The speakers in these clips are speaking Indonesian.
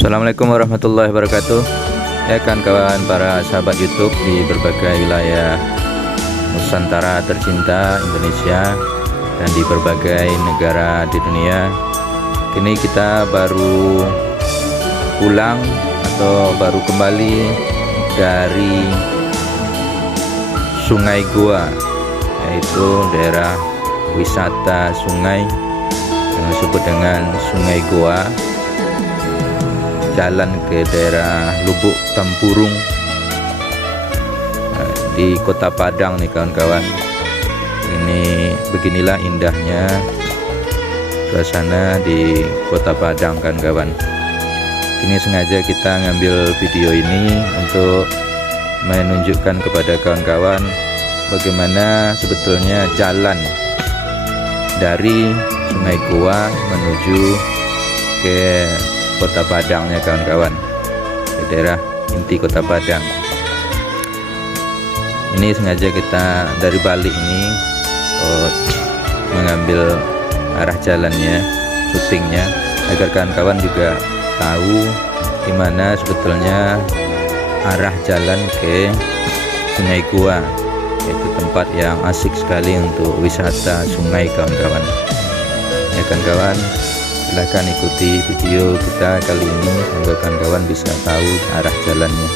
Assalamualaikum warahmatullahi wabarakatuh. Ya kawan-kawan para sahabat YouTube di berbagai wilayah Nusantara tercinta Indonesia dan di berbagai negara di dunia. Kini kita baru pulang atau baru kembali dari Sungai Goa, yaitu daerah wisata sungai yang disebut dengan Sungai Goa. Jalan ke daerah Lubuk Tempurung di Kota Padang nih kawan-kawan. Ini beginilah indahnya suasana di Kota Padang kawan-kawan. Ini sengaja kita ngambil video ini untuk menunjukkan kepada kawan-kawan bagaimana sebetulnya jalan dari Sungai Goa menuju ke Kota Padangnya kawan-kawan, ke daerah inti Kota Padang. Ini sengaja kita dari balik ini mengambil arah jalannya, syutingnya, agar kawan-kawan juga tahu gimana sebetulnya arah jalan ke Sungai Goa, yaitu tempat yang asik sekali untuk wisata sungai kawan-kawan. Ya kawan-kawan, silahkan ikuti video kita kali ini, semoga kawan-kawan bisa tahu arah jalannya.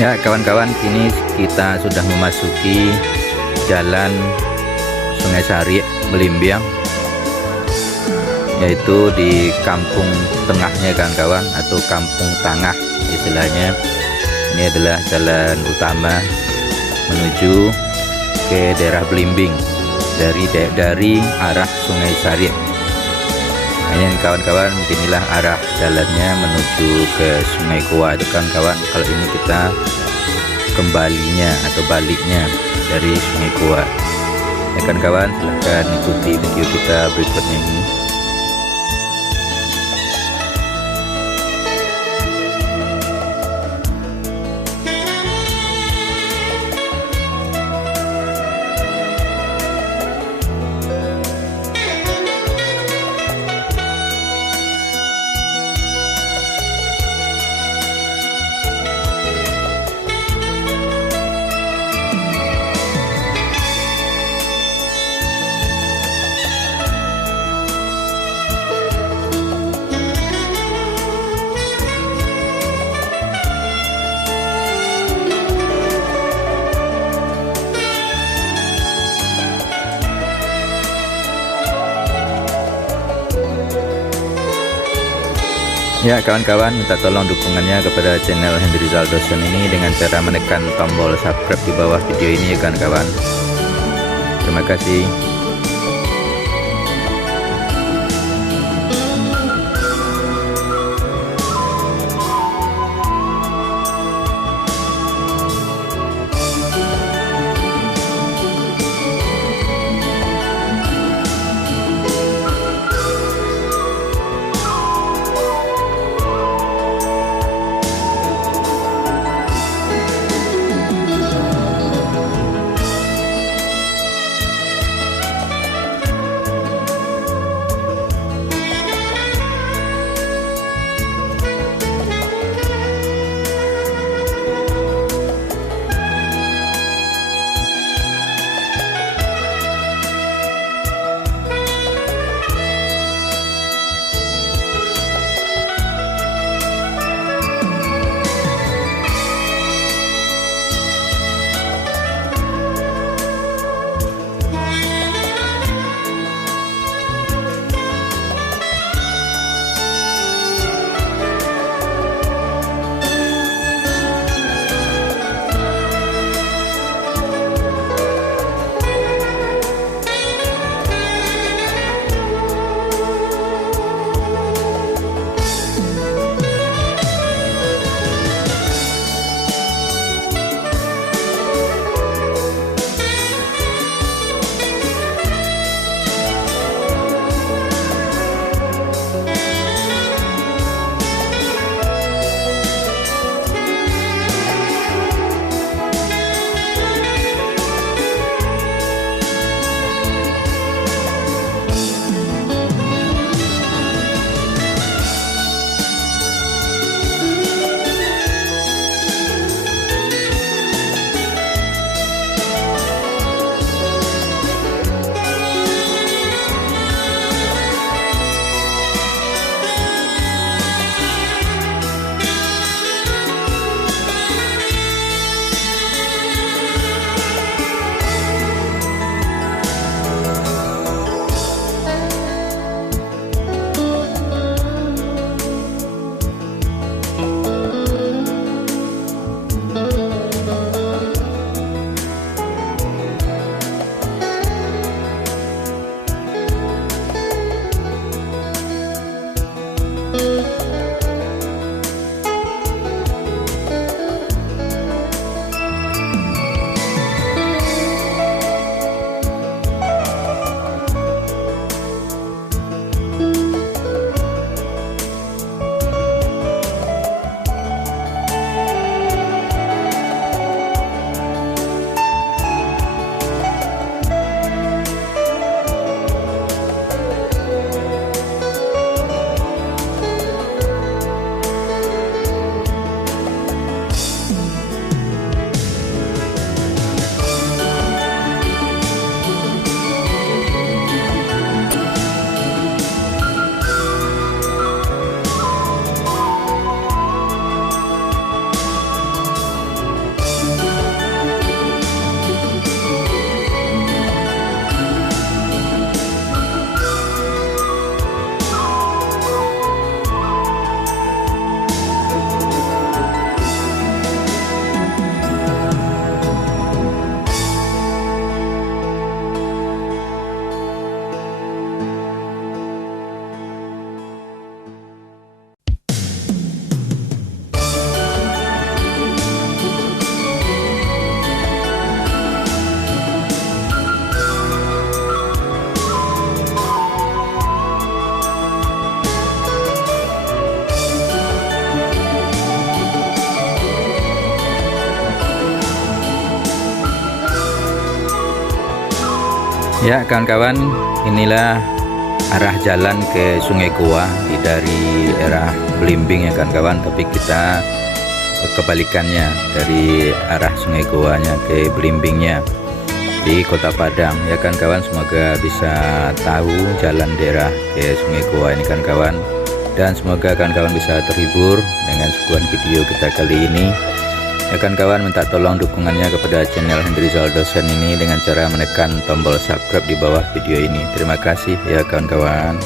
Ya kawan-kawan, kini kita sudah memasuki jalan Sungai Sari Melimbiang, yaitu di kampung tengahnya kawan-kawan, atau kampung tengah istilahnya. Ini adalah jalan utama menuju ke daerah Belimbing dari arah Sungai Sari. Ini kawan-kawan, beginilah arah jalannya menuju ke Sungai Goa itu kawan-kawan. Kalau ini kita kembalinya atau baliknya dari Sungai Goa. Ya kawan-kawan, silahkan ikuti video kita berikutnya ini. Ya kawan-kawan, minta tolong dukungannya kepada channel Henry Rizal Dosen ini dengan cara menekan tombol subscribe di bawah video ini ya kawan-kawan. Terima kasih. Ya kawan-kawan, inilah arah jalan ke Sungai Goa dari arah Belimbing ya kawan-kawan, tapi kita kebalikannya dari arah Sungai Goanya ke Belimbingnya di Kota Padang ya kawan-kawan. Semoga bisa tahu jalan daerah ke Sungai Goa ini kawan-kawan, dan semoga kawan-kawan bisa terhibur dengan sebuah video kita kali ini ya kawan-kawan. Minta tolong dukungannya kepada channel Hendry Rizal Dosen ini dengan cara menekan tombol subscribe di bawah video ini. Terima kasih ya kawan-kawan.